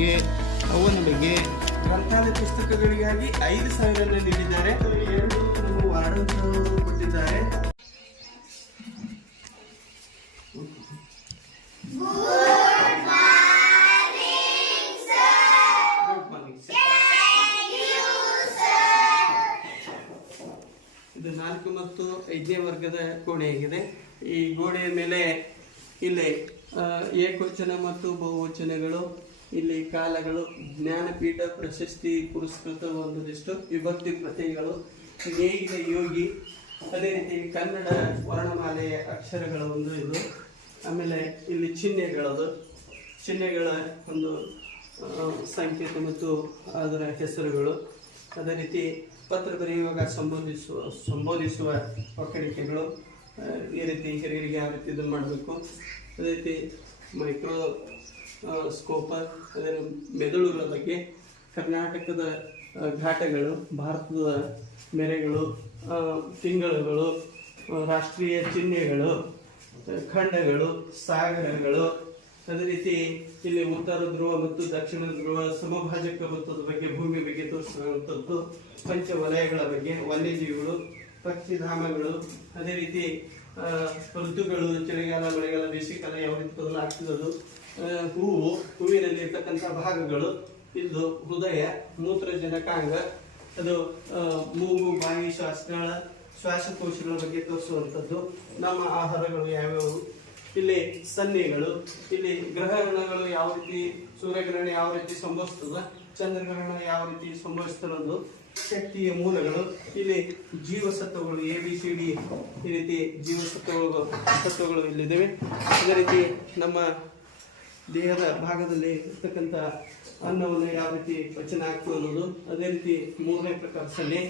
ಬಗ್ಗೆ ಅವನ ಬಗ್ಗೆ ಗ್ರಂಥಾಲಯ ಪುಸ್ತಕಗಳಿಗಾಗಿ ಐದು ಸಾವಿರ ನೀಡಿದ್ದಾರೆ ಎರಡು ಕೊಟ್ಟಿದ್ದಾರೆ. ಇದು ನಾಲ್ಕು ಮತ್ತು ಐದನೇ ವರ್ಗದ ಕೋಣೆಯಾಗಿದೆ ಈ ಗೋಡೆಯ ಮೇಲೆ ಇಲ್ಲಿ ಏಕವಚನ ಮತ್ತು ಬಹುವಚನಗಳು ಇಲ್ಲಿ ಕಾಲಗಳು ಜ್ಞಾನಪೀಠ ಪ್ರಶಸ್ತಿ ಪುರಸ್ಕೃತ ಒಂದಷ್ಟು ವಿಭಕ್ತಿ ಪ್ರತಿಗಳು ನೇಗಿಲ ಯೋಗಿ, ಅದೇ ರೀತಿ ಕನ್ನಡ ವರ್ಣಮಾಲೆಯ ಅಕ್ಷರಗಳ ಒಂದು ಇದು. ಆಮೇಲೆ ಇಲ್ಲಿ ಚಿಹ್ನೆಗಳದು. ಚಿಹ್ನೆಗಳ ಒಂದು ಸಂಕೇತ ಮತ್ತು ಅದರ ಹೆಸರುಗಳು. ಅದೇ ರೀತಿ ಪತ್ರ ಬರೆಯುವಾಗ ಸಂಬೋಧಿಸುವ ಸಂಬೋಧಿಸುವ ಒಕ್ಕಣಿಕೆಗಳು. ಈ ರೀತಿ ಹಿರಿಯರಿಗೆ ಯಾವ ರೀತಿ ಇದನ್ನು ಮಾಡಬೇಕು. ಅದೇ ರೀತಿ ಮೈಕ್ರೋ ಸ್ಕೋಪ ಅದೇ ಮೆದುಳುಗಳ ಬಗ್ಗೆ ಕರ್ನಾಟಕದ ಘಾಟಗಳು ಭಾರತದ ಮೆರೆಗಳು ತಿಂಗಳುಗಳು ರಾಷ್ಟ್ರೀಯ ಚಿಹ್ನೆಗಳು ಖಂಡಗಳು ಸಾಗರಗಳು ಅದೇ ರೀತಿ ಇಲ್ಲಿ ಉತ್ತರ ಧ್ರುವ ಮತ್ತು ದಕ್ಷಿಣ ಧ್ರುವ ಸಮಭಾಜಕ ವೃತ್ತದ ಬಗ್ಗೆ ಭೂಮಿ ಬಗ್ಗೆ ತೋರಿಸುವಂಥದ್ದು ಪಂಚವಲಯಗಳ ಬಗ್ಗೆ ವನ್ಯಜೀವಿಗಳು ಪಕ್ಷಿಧಾಮಗಳು ಅದೇ ರೀತಿ ಋತುಗಳು ಚಳಿಗಾಲ ಮಳೆಗಾಲ ಬೇಸಿಗೆಕಾಲ ಯಾವ ರೀತಿ ಬದಲಾಗ್ತದದು ಆ, ಹೂವು ಹೂವಿನಲ್ಲಿ ಇರ್ತಕ್ಕಂಥ ಭಾಗಗಳು ಇದು ಹೃದಯ, ಮೂತ್ರಜನಕಾಂಗ, ಅದು ಮೂಗು, ಬಾಯಿ, ಶ್ವಾಸಗಳ, ಶ್ವಾಸಕೋಶಗಳ ಬಗ್ಗೆ ತೋರಿಸುವಂಥದ್ದು. ನಮ್ಮ ಆಹಾರಗಳು ಯಾವ್ಯಾವು? ಇಲ್ಲಿ ಸನ್ನಿಗಳು, ಇಲ್ಲಿ ಗ್ರಹಣಗಳು ಯಾವ ರೀತಿ, ಸೂರ್ಯಗ್ರಹಣ ಯಾವ ರೀತಿ ಸಂಭವಿಸ್ತದ, ಚಂದ್ರಗ್ರಹಣ ಯಾವ ರೀತಿ ಸಂಭವಿಸ್ತದದು ಶಕ್ತಿಯ ಮೂಲಗಳು. ಇಲ್ಲಿ ಜೀವಸತ್ವಗಳು ಎ ಬಿ ಸಿ ಡಿ ಈ ರೀತಿ ಜೀವಸತ್ವಗಳು ಸತ್ವಗಳು ಇಲ್ಲಿದ್ದಾವೆ. ಅದೇ ರೀತಿ ನಮ್ಮ ದೇಹದ ಭಾಗದಲ್ಲಿ ಇರ್ತಕ್ಕಂಥ ಅನ್ನವನ್ನು ಯಾವ ರೀತಿ ಪಚನ ಆಗ್ತದೆ ಅನ್ನೋದು, ಅದೇ ರೀತಿ ಮೂರನೇ ಪ್ರಕಾರ ಸನ್ನೆ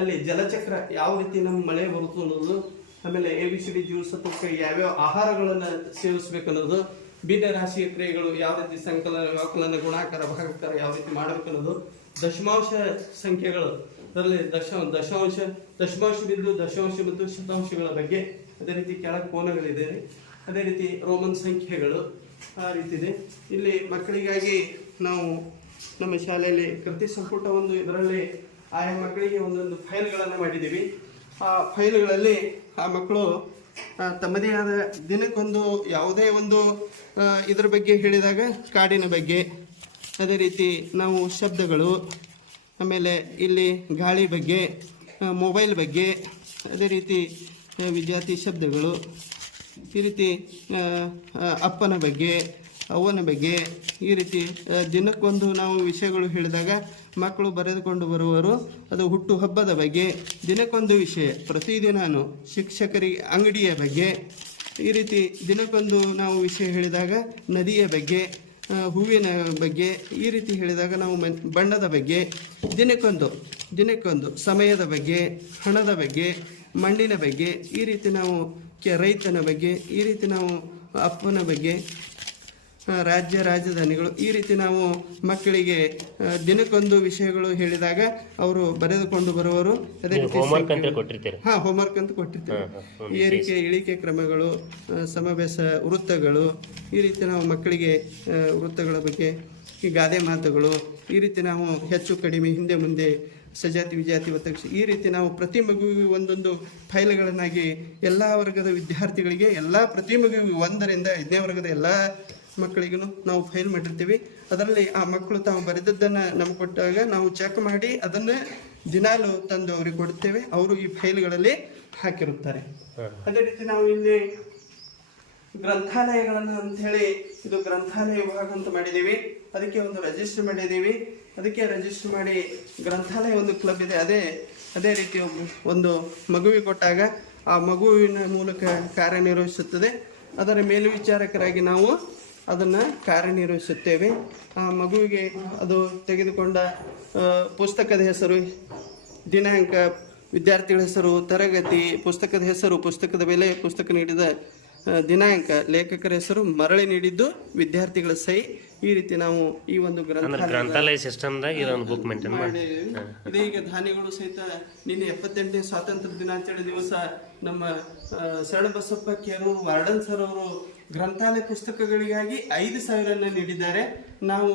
ಅಲ್ಲಿ ಜಲಚಕ್ರ ಯಾವ ರೀತಿ ನಮ್ಮ ಮಳೆ ಬರುತ್ತು ಅನ್ನೋದು, ಆಮೇಲೆ ಎ ಬಿ ಸಿ ಡಿ ಜೀವಸತ್ವಕ್ಕೆ ಯಾವ್ಯಾವ ಆಹಾರಗಳನ್ನು ಸೇವಿಸ್ಬೇಕು ಅನ್ನೋದು, ಭಿನ್ನ ರಾಶಿಯ ಕ್ರಿಯೆಗಳು ಯಾವ ರೀತಿ ಸಂಕಲನ, ವ್ಯಾಕಲನ ಗುಣಾಕಾರ, ಭಾಗಾಕಾರ ಯಾವ ರೀತಿ ಮಾಡಬೇಕು ಅನ್ನೋದು, ದಶಮಾಂಶ ಸಂಖ್ಯೆಗಳು. ಅದರಲ್ಲಿ ದಶ ದಶಾಂಶ ದಶಮಾಂಶ ಬಿಂದು ದಶಾಂಶ ಮತ್ತು ಶತಾಂಶಗಳ ಬಗ್ಗೆ ಅದೇ ರೀತಿ ಕೆಳಗೆ ಕೋನಗಳಿದೆ. ಅದೇ ರೀತಿ ರೋಮನ್ ಸಂಖ್ಯೆಗಳು. ಆ ರೀತಿ ಇದೆ. ಇಲ್ಲಿ ಮಕ್ಕಳಿಗಾಗಿ ನಾವು ನಮ್ಮ ಶಾಲೆಯಲ್ಲಿ ಕೃತಿ ಸಂಪುಟ ಒಂದು ಇದರಲ್ಲಿ ಆಯಾ ಮಕ್ಕಳಿಗೆ ಒಂದೊಂದು ಫೈಲ್ಗಳನ್ನು ಮಾಡಿದ್ದೀವಿ. ಆ ಫೈಲ್ಗಳಲ್ಲಿ ಆ ಮಕ್ಕಳು ತಮ್ಮದೇ ಆದ ದಿನಕ್ಕೊಂದು ಯಾವುದೇ ಒಂದು ಇದ್ರ ಬಗ್ಗೆ ಹೇಳಿದಾಗ ಕಾಡಿನ ಬಗ್ಗೆ, ಅದೇ ರೀತಿ ನಾವು ಶಬ್ದಗಳು, ಆಮೇಲೆ ಇಲ್ಲಿ ಗಾಳಿ ಬಗ್ಗೆ ಮೊಬೈಲ್ ಬಗ್ಗೆ, ಅದೇ ರೀತಿ ವಿದ್ಯಾರ್ಥಿ ಶಬ್ದಗಳು ಈ ರೀತಿ ಅಪ್ಪನ ಬಗ್ಗೆ ಅವನ ಬಗ್ಗೆ ಈ ರೀತಿ ದಿನಕ್ಕೊಂದು ನಾವು ವಿಷಯಗಳು ಹೇಳಿದಾಗ ಮಕ್ಕಳು ಬರೆದುಕೊಂಡು ಬರುವರು. ಅದು ಹುಟ್ಟು ಹಬ್ಬದ ಬಗ್ಗೆ, ದಿನಕ್ಕೊಂದು ವಿಷಯ ಪ್ರತಿದಿನಾನು ಶಿಕ್ಷಕರಿಗೆ ಅಂಗಡಿಯ ಬಗ್ಗೆ, ಈ ರೀತಿ ದಿನಕ್ಕೊಂದು ನಾವು ವಿಷಯ ಹೇಳಿದಾಗ ನದಿಯ ಬಗ್ಗೆ ಹೂವಿನ ಬಗ್ಗೆ, ಈ ರೀತಿ ಹೇಳಿದಾಗ ನಾವು ಮನ್, ಬಣ್ಣದ ಬಗ್ಗೆ, ದಿನಕ್ಕೊಂದು ದಿನಕ್ಕೊಂದು ಸಮಯದ ಬಗ್ಗೆ, ಹಣದ ಬಗ್ಗೆ, ಮಣ್ಣಿನ ಬಗ್ಗೆ, ಈ ರೀತಿ ನಾವು ರೈತನ ಬಗ್ಗೆ ಈ ರೀತಿ ನಾವು ಅಪ್ಪನ ಬಗ್ಗೆ ರಾಜ್ಯ ರಾಜಧಾನಿಗಳು ಈ ರೀತಿ ನಾವು ಮಕ್ಕಳಿಗೆ ದಿನಕ್ಕೊಂದು ವಿಷಯಗಳು ಹೇಳಿದಾಗ ಅವರು ಬರೆದುಕೊಂಡು ಬರುವರು. ಅದೇ ರೀತಿ ಹಾ ಹೋಮ್ವರ್ಕ್ ಅಂತ ಕೊಟ್ಟಿರ್ತೇವೆ. ಏರಿಕೆ ಇಳಿಕೆ ಕ್ರಮಗಳು ಸಮಾವೇಶ ವೃತ್ತಗಳು ಈ ರೀತಿ ನಾವು ಮಕ್ಕಳಿಗೆ ವೃತ್ತಗಳ ಬಗ್ಗೆ ಈ ಗಾದೆ ಮಾತುಗಳು ಈ ರೀತಿ ನಾವು ಹೆಚ್ಚು ಕಡಿಮೆ ಹಿಂದೆ ಮುಂದೆ ಸಜಾತಿ ವಿಜಾತಿ ಒತ್ತಕ್ಷ. ಈ ರೀತಿ ನಾವು ಪ್ರತಿ ಮಗುವಿಗೆ ಒಂದೊಂದು ಫೈಲ್ಗಳನ್ನಾಗಿ ಎಲ್ಲ ವರ್ಗದ ವಿದ್ಯಾರ್ಥಿಗಳಿಗೆ ಎಲ್ಲ ಪ್ರತಿ ಮಗುವಿಗೂ ಒಂದರಿಂದ ಐದನೇ ವರ್ಗದ ಎಲ್ಲ ಮಕ್ಕಳಿಗೂ ನಾವು ಫೈಲ್ ಮಾಡಿರ್ತೀವಿ. ಅದರಲ್ಲಿ ಆ ಮಕ್ಕಳು ತಾವು ಬರೆದದ್ದನ್ನು ನಮ್ಗೆ ಕೊಟ್ಟಾಗ ನಾವು ಚೆಕ್ ಮಾಡಿ ಅದನ್ನು ದಿನಾಲು ತಂದು ಅವ್ರಿಗೆ ಕೊಡ್ತೇವೆ. ಅವರು ಈ ಫೈಲ್ಗಳಲ್ಲಿ ಹಾಕಿರುತ್ತಾರೆ. ಅದೇ ರೀತಿ ನಾವು ಇಲ್ಲಿ ಗ್ರಂಥಾಲಯಗಳನ್ನು ಅಂತ ಹೇಳಿ ಇದು ಗ್ರಂಥಾಲಯ ವಿಭಾಗ ಅಂತ ಮಾಡಿದ್ದೀವಿ. ಅದಕ್ಕೆ ಒಂದು ರಿಜಿಸ್ಟರ್ ಮಾಡಿದ್ದೀವಿ. ಅದಕ್ಕೆ ರಿಜಿಸ್ಟರ್ ಮಾಡಿ ಗ್ರಂಥಾಲಯ ಒಂದು ಕ್ಲಬ್ ಇದೆ. ಅದೇ ಅದೇ ರೀತಿ ಒಂದು ಮಗುವಿಗೆ ಕೊಟ್ಟಾಗ ಆ ಮಗುವಿನ ಮೂಲಕ ಕಾರ್ಯನಿರ್ವಹಿಸುತ್ತದೆ. ಅದರ ಮೇಲ್ವಿಚಾರಕರಾಗಿ ನಾವು ಅದನ್ನು ಕಾರ್ಯನಿರ್ವಹಿಸುತ್ತೇವೆ. ಆ ಮಗುವಿಗೆ ಅದು ತೆಗೆದುಕೊಂಡ ಪುಸ್ತಕದ ಹೆಸರು, ದಿನಾಂಕ, ವಿದ್ಯಾರ್ಥಿಗಳ ಹೆಸರು, ತರಗತಿ, ಪುಸ್ತಕದ ಹೆಸರು, ಪುಸ್ತಕದ ಬೆಲೆ, ಪುಸ್ತಕ ನೀಡಿದ ದಿನಾಂಕ, ಲೇಖಕರ ಹೆಸರು, ಮರಳಿ ನೀಡಿದ್ದು ವಿದ್ಯಾರ್ಥಿಗಳ ಸಹಿ. ಈ ರೀತಿ ನಾವು ಈ ಒಂದು ಅಂದ್ರೆ ಗ್ರಂಥಾಲಯ ಸಿಸ್ಟಮ್ ಸಿಸ್ಟಮ್ದಾಗ ಇದೊಂದು ಬುಕ್ ಮೇಂಟೈನ್ ಮಾಡಿ. ಈಗ ಧಾನ್ಯಗಳು ಸಹಿತ ನಿನ್ನೆ ಎಪ್ಪತ್ತೆಂಟನೇ ಸ್ವಾತಂತ್ರ್ಯ ದಿನಾಚರಣೆ ದಿವಸ ನಮ್ಮ ಶರಣ ಬಸಪ್ಪ ಕೇರೂರು ವಾರ್ಡನ್ ಸರ್ ಅವರು ಗ್ರಂಥಾಲಯ ಪುಸ್ತಕಗಳಿಗಾಗಿ ಐದು ಸಾವಿರನ ನೀಡಿದ್ದಾರೆ. ನಾವು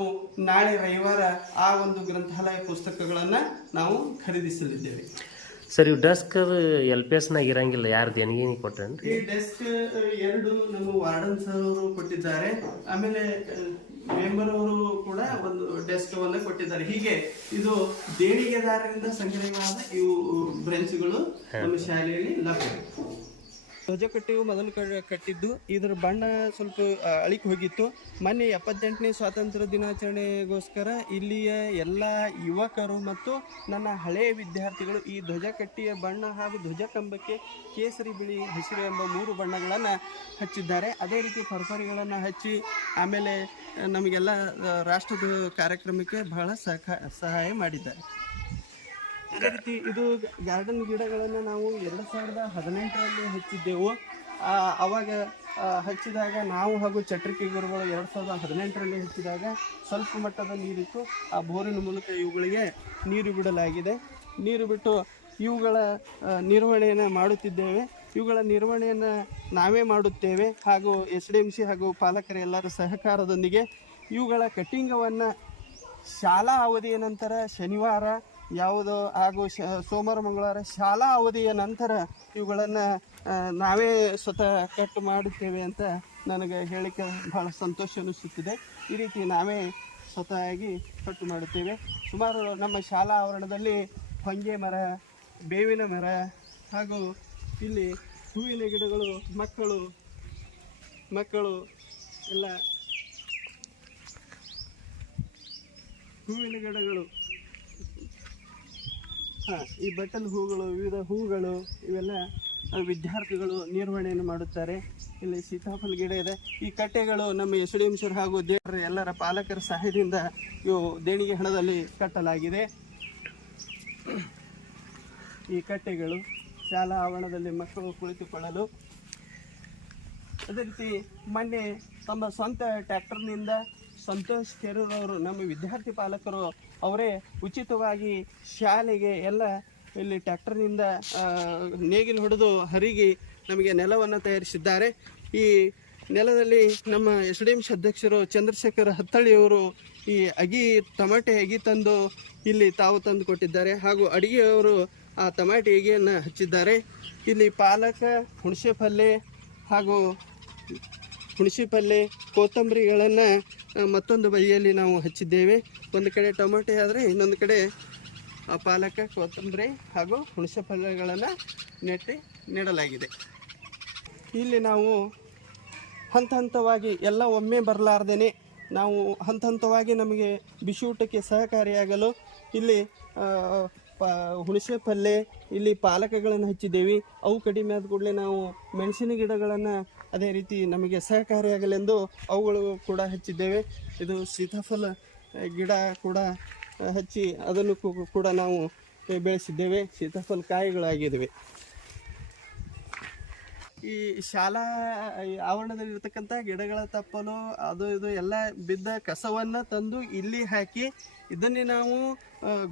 ನಾಳೆ ರವಿವಾರ ಆ ಒಂದು ಗ್ರಂಥಾಲಯ ಪುಸ್ತಕಗಳನ್ನ ನಾವು ಖರೀದಿಸಲಿದ್ದೇವೆ. ಸರ್ ಇವು ಡೆಸ್ಕ್ ಎಲ್ ಪಿ ಎಸ್ನಾಗ ಇರಂಗಿಲ್ಲ ಯಾರು ದೇಣಿಗೆ ಕೊಟ್ರೇನ್ರಿ? ಈ ಡೆಸ್ಕ್ ಎರಡು ನಮ್ಮ ವಾರ್ಡನ್ ಸರ್ ಅವರು ಕೊಟ್ಟಿದ್ದಾರೆ. ಆಮೇಲೆ ಮೆಂಬರ್ ಅವರು ಕೂಡ ಒಂದು ಡೆಸ್ಕ್ ಅನ್ನ ಕೊಟ್ಟಿದ್ದಾರೆ. ಹೀಗೆ ಇದು ದೇಣಿಗೆದಾರರಿಂದ ಸಂಗ್ರಹವಾದ ಇವು ಬ್ರೆಂಚ್ಗಳು ನಮ್ಮ ಶಾಲೆಯಲ್ಲಿ ಲಭ್ಯ. ಧ್ವಜ ಕಟ್ಟಿಯು ಮೊದಲು ಕಟ್ಟಿದ್ದು, ಇದರ ಬಣ್ಣ ಸ್ವಲ್ಪ ಅಳಿಕೆ ಹೋಗಿತ್ತು. ಮೊನ್ನೆ ಎಪ್ಪತ್ತೆಂಟನೇ ಸ್ವಾತಂತ್ರ್ಯ ದಿನಾಚರಣೆಗೋಸ್ಕರ ಇಲ್ಲಿಯ ಎಲ್ಲ ಯುವಕರು ಮತ್ತು ನನ್ನ ಹಳೆಯ ವಿದ್ಯಾರ್ಥಿಗಳು ಈ ಧ್ವಜ ಕಟ್ಟಿಯ ಬಣ್ಣ ಹಾಗೂ ಧ್ವಜ ಕಂಬಕ್ಕೆ ಕೇಸರಿ ಬಿಳಿ ಹಸಿರು ಎಂಬ ಮೂರು ಬಣ್ಣಗಳನ್ನು ಹಚ್ಚಿದ್ದಾರೆ. ಅದೇ ರೀತಿ ಪರ್ಪರಿಗಳನ್ನು ಹಚ್ಚಿ, ಆಮೇಲೆ ನಮಗೆಲ್ಲ ರಾಷ್ಟ್ರದ ಕಾರ್ಯಕ್ರಮಕ್ಕೆ ಬಹಳ ಸಹಕ ಸಹಾಯ ಮಾಡಿದ್ದಾರೆ. ಅದೇ ರೀತಿ ಇದು ಗಾರ್ಡನ್ ಗಿಡಗಳನ್ನು ನಾವು ಎರಡು ಸಾವಿರದ ಹದಿನೆಂಟರಲ್ಲಿ ಹಚ್ಚಿದ್ದೆವು. ಅವಾಗ ಹಚ್ಚಿದಾಗ ನಾವು ಹಾಗೂ ಚಟ್ರಿಕೆ ಗುರುಗಳು ಎರಡು ಸಾವಿರದ ಹದಿನೆಂಟರಲ್ಲಿ ಹಚ್ಚಿದಾಗ ಸ್ವಲ್ಪ ಮಟ್ಟದ ನೀರಿತ್ತು. ಆ ಬೋರಿನ ಮೂಲಕ ಇವುಗಳಿಗೆ ನೀರು ಬಿಡಲಾಗಿದೆ. ನೀರು ಬಿಟ್ಟು ಇವುಗಳ ನಿರ್ವಹಣೆಯನ್ನು ಮಾಡುತ್ತಿದ್ದೇವೆ. ಇವುಗಳ ನಿರ್ವಹಣೆಯನ್ನು ನಾವೇ ಮಾಡುತ್ತೇವೆ. ಹಾಗೂ ಎಸ್ ಡಿ ಎಂ ಸಿ ಹಾಗೂ ಪಾಲಕರ ಎಲ್ಲರ ಸಹಕಾರದೊಂದಿಗೆ ಇವುಗಳ ಕಟ್ಟಿಂಗವನ್ನು ಶಾಲಾ ಅವಧಿಯ ನಂತರ ಶನಿವಾರ ಯಾವುದು ಹಾಗೂ ಶ, ಸೋಮವಾರ, ಮಂಗಳವಾರ ಶಾಲಾ ಅವಧಿಯ ನಂತರ ಇವುಗಳನ್ನು ನಾವೇ ಸ್ವತಃ ಕಟ್ ಮಾಡುತ್ತೇವೆ ಅಂತ ನನಗೆ ಹೇಳಿಕೆ ಬಹಳ ಸಂತೋಷ ಅನಿಸುತ್ತಿದೆ. ಈ ರೀತಿ ನಾವೇ ಸ್ವತಃ ಆಗಿ ಕಟ್ಟು ಮಾಡುತ್ತೇವೆ. ಸುಮಾರು ನಮ್ಮ ಶಾಲಾ ಆವರಣದಲ್ಲಿ ಹೊಂಗೆ ಮರ, ಬೇವಿನ ಮರ ಹಾಗೂ ಇಲ್ಲಿ ಹೂವಿನ ಗಿಡಗಳು, ಮಕ್ಕಳು ಮಕ್ಕಳು ಎಲ್ಲ ಹೂವಿನ ಗಿಡಗಳು ಈ ಬಟನ್ ಹೂಗಳು, ವಿವಿಧ ಹೂಗಳು, ಇವೆಲ್ಲ ವಿದ್ಯಾರ್ಥಿಗಳು ನಿರ್ವಹಣೆಯನ್ನು ಮಾಡುತ್ತಾರೆ. ಇಲ್ಲಿ ಸೀತಾಫಲ ಗಿಡ ಇದೆ. ಈ ಕಟ್ಟೆಗಳು ನಮ್ಮ ಎಸ್ ಡಿ ಹಾಗೂ ದೇವರ ಎಲ್ಲರ ಪಾಲಕರ ಸಹಾಯದಿಂದ ಇವು ದೇಣಿಗೆ ಹಣದಲ್ಲಿ ಕಟ್ಟಲಾಗಿದೆ. ಈ ಕಟ್ಟೆಗಳು ಶಾಲಾ ಆವರಣದಲ್ಲಿ ಮಕ್ಕಳು ಕುಳಿತುಕೊಳ್ಳಲು ಅದೇ ರೀತಿ ಮೊನ್ನೆ ತಮ್ಮ ಸ್ವಂತ ಟ್ರ್ಯಾಕ್ಟರ್ನಿಂದ ಸಂತೋಷ್ ಕೆರೂರವರು ನಮ್ಮ ವಿದ್ಯಾರ್ಥಿ ಪಾಲಕರು ಅವರೇ ಉಚಿತವಾಗಿ ಶಾಲೆಗೆ ಎಲ್ಲ ಇಲ್ಲಿ ಟ್ಯಾಕ್ಟರ್ನಿಂದ ನೇಗಿಲು ಹೊಡೆದು ಹರಿಗಿ ನಮಗೆ ನೆಲವನ್ನು ತಯಾರಿಸಿದ್ದಾರೆ. ಈ ನೆಲದಲ್ಲಿ ನಮ್ಮ ಎಸ್ ಡಿ ಎಂ ಅಧ್ಯಕ್ಷರು ಚಂದ್ರಶೇಖರ್ ಹತ್ತಳ್ಳಿಯವರು ಈ ಅಗಿ ಟಮಾಟೆ ಅಗಿ ತಂದು ಇಲ್ಲಿ ತಾವು ತಂದು ಕೊಟ್ಟಿದ್ದಾರೆ. ಹಾಗೂ ಅಡಿಗೆಯವರು ಆ ಟಮಾಟೆ ಅಗಿಯನ್ನು ಹಚ್ಚಿದ್ದಾರೆ. ಇಲ್ಲಿ ಪಾಲಕ ಹುಣಸೆ ಪಲ್ಲೆ ಹಾಗೂ ಹುಣಸೆ ಪಲ್ಲೆ ಕೊತ್ತಂಬರಿಗಳನ್ನು ಮತ್ತೊಂದು ಬದಿಯಲ್ಲಿ ನಾವು ಹಚ್ಚಿದ್ದೇವೆ. ಒಂದು ಕಡೆ ಟೊಮೆಟೊ ಆದರೆ ಇನ್ನೊಂದು ಕಡೆ ಪಾಲಕ, ಕೊತ್ತಂಬರಿ ಹಾಗೂ ಹುಣಸೆ ಪಲ್ಯಗಳನ್ನು ನೆಟ್ಟಿ ನೆಡಲಾಗಿದೆ. ಇಲ್ಲಿ ನಾವು ಹಂತ ಹಂತವಾಗಿ ಎಲ್ಲ ಒಮ್ಮೆ ಬರಲಾರ್ದೇ ನಾವು ಹಂತ ಹಂತವಾಗಿ ನಮಗೆ ಬಿಸಿ ಊಟಕ್ಕೆ ಸಹಕಾರಿಯಾಗಲು ಇಲ್ಲಿ ಪ, ಹುಣಸೆ ಪಲ್ಯ, ಇಲ್ಲಿ ಪಾಲಕಗಳನ್ನು ಹಚ್ಚಿದ್ದೇವೆ. ಅವು ಕಡಿಮೆ ಆದ ಕೂಡಲೇ ನಾವು ಮೆಣಸಿನ ಗಿಡಗಳನ್ನು ಅದೇ ರೀತಿ ನಮಗೆ ಸಹಕಾರಿಯಾಗಲೆಂದು ಅವುಗಳು ಕೂಡ ಹಚ್ಚಿದ್ದೇವೆ. ಇದು ಸೀತಾಫಲ ಗಿಡ ಕೂಡ ಹಚ್ಚಿ ಅದನ್ನು ಕೂಡ ನಾವು ಬೆಳೆಸಿದ್ದೇವೆ. ಸೀತಾಫಲ ಕಾಯಿಗಳಾಗಿದ್ದಾವೆ. ಈ ಶಾಲಾ ಆವರಣದಲ್ಲಿರ್ತಕ್ಕಂಥ ಗಿಡಗಳ ತಪ್ಪಲು ಅದು, ಇದು ಎಲ್ಲ ಬಿದ್ದ ಕಸವನ್ನು ತಂದು ಇಲ್ಲಿ ಹಾಕಿ ಇದನ್ನೇ ನಾವು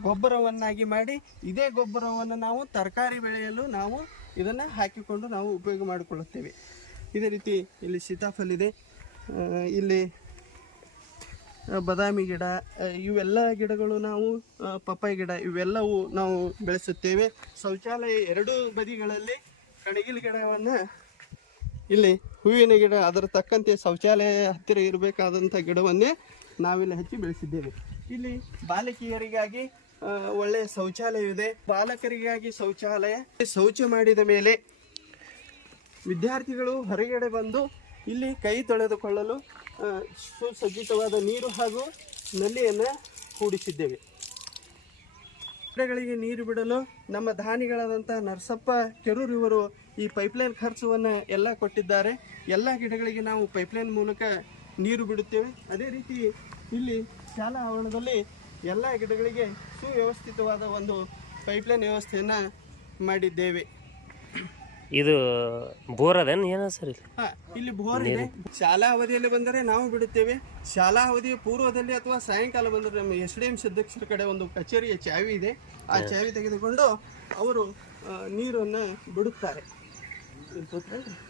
ಗೊಬ್ಬರವನ್ನಾಗಿ ಮಾಡಿ ಇದೇ ಗೊಬ್ಬರವನ್ನು ನಾವು ತರಕಾರಿ ಬೆಳೆಯಲು ನಾವು ಇದನ್ನು ಹಾಕಿಕೊಂಡು ನಾವು ಉಪಯೋಗ ಮಾಡಿಕೊಳ್ಳುತ್ತೇವೆ. ಇದೇ ರೀತಿ ಇಲ್ಲಿ ಸೀತಾಫಲ ಇದೆ ಇಲ್ಲಿ ಬದಾಮಿ ಗಿಡ ಇವೆಲ್ಲ ಗಿಡಗಳು ನಾವು ಪಪ್ಪಾಯಿ ಗಿಡ, ಇವೆಲ್ಲವೂ ನಾವು ಬೆಳೆಸುತ್ತೇವೆ. ಶೌಚಾಲಯ ಎರಡೂ ಬದಿಗಳಲ್ಲಿ ಕಣಗಿಲ್ ಗಿಡವನ್ನು ಇಲ್ಲಿ ಹೂವಿನ ಗಿಡ, ಅದರ ತಕ್ಕಂತೆ ಶೌಚಾಲಯ ಹತ್ತಿರ ಇರಬೇಕಾದಂಥ ಗಿಡವನ್ನೇ ನಾವಿಲ್ಲಿ ಹಚ್ಚಿ ಬೆಳೆಸಿದ್ದೇವೆ. ಇಲ್ಲಿ ಬಾಲಕಿಯರಿಗಾಗಿ ಒಳ್ಳೆಯ ಶೌಚಾಲಯವಿದೆ. ಬಾಲಕರಿಗಾಗಿ ಶೌಚಾಲಯ. ಶೌಚ ಮಾಡಿದ ಮೇಲೆ ವಿದ್ಯಾರ್ಥಿಗಳು ಹೊರಗಡೆ ಬಂದು ಇಲ್ಲಿ ಕೈ ತೊಳೆದುಕೊಳ್ಳಲು ಸುಸಜ್ಜಿತವಾದ ನೀರು ಹಾಗೂ ನಲ್ಲಿಯನ್ನು ಕೂಡಿಸಿದ್ದೇವೆ. ಗಿಡಗಳಿಗೆ ನೀರು ಬಿಡಲು ನಮ್ಮ ದಾನಿಗಳಾದಂಥ ನರಸಪ್ಪ ಕೆರೂರ್ ಇವರು ಈ ಪೈಪ್ಲೈನ್ ಖರ್ಚುವನ್ನು ಎಲ್ಲ ಕೊಟ್ಟಿದ್ದಾರೆ. ಎಲ್ಲ ಗಿಡಗಳಿಗೆ ನಾವು ಪೈಪ್ಲೈನ್ ಮೂಲಕ ನೀರು ಬಿಡುತ್ತೇವೆ. ಅದೇ ರೀತಿ ಇಲ್ಲಿ ಶಾಲಾ ಆವರಣದಲ್ಲಿ ಎಲ್ಲ ಗಿಡಗಳಿಗೆ ಸುವ್ಯವಸ್ಥಿತವಾದ ಒಂದು ಪೈಪ್ಲೈನ್ ವ್ಯವಸ್ಥೆಯನ್ನು ಮಾಡಿದ್ದೇವೆ. ಇದು ಬೋರ್ ಅದೇನು? ಏನ ಸರ್ ಇಲ್ಲಿ? ಹಾ ಇಲ್ಲಿ ಬೋರ್ ಇದೆ. ಶಾಲಾ ಅವಧಿಯಲ್ಲಿ ಬಂದರೆ ನಾವು ಬಿಡುತ್ತೇವೆ. ಶಾಲಾ ಅವಧಿಯ ಪೂರ್ವದಲ್ಲಿ ಅಥವಾ ಸಾಯಂಕಾಲ ಬಂದರೆ ನಮ್ಮ ಎಸ್ ಡಿ ಎಂ ಅಧ್ಯಕ್ಷರ ಕಡೆ ಒಂದು ಕಚೇರಿಯ ಚಾವಿ ಇದೆ. ಆ ಚಾವಿ ತೆಗೆದುಕೊಂಡು ಅವರು ಆ, ನೀರನ್ನು ಬಿಡುತ್ತಾರೆ. ಇಲ್ಲಿ.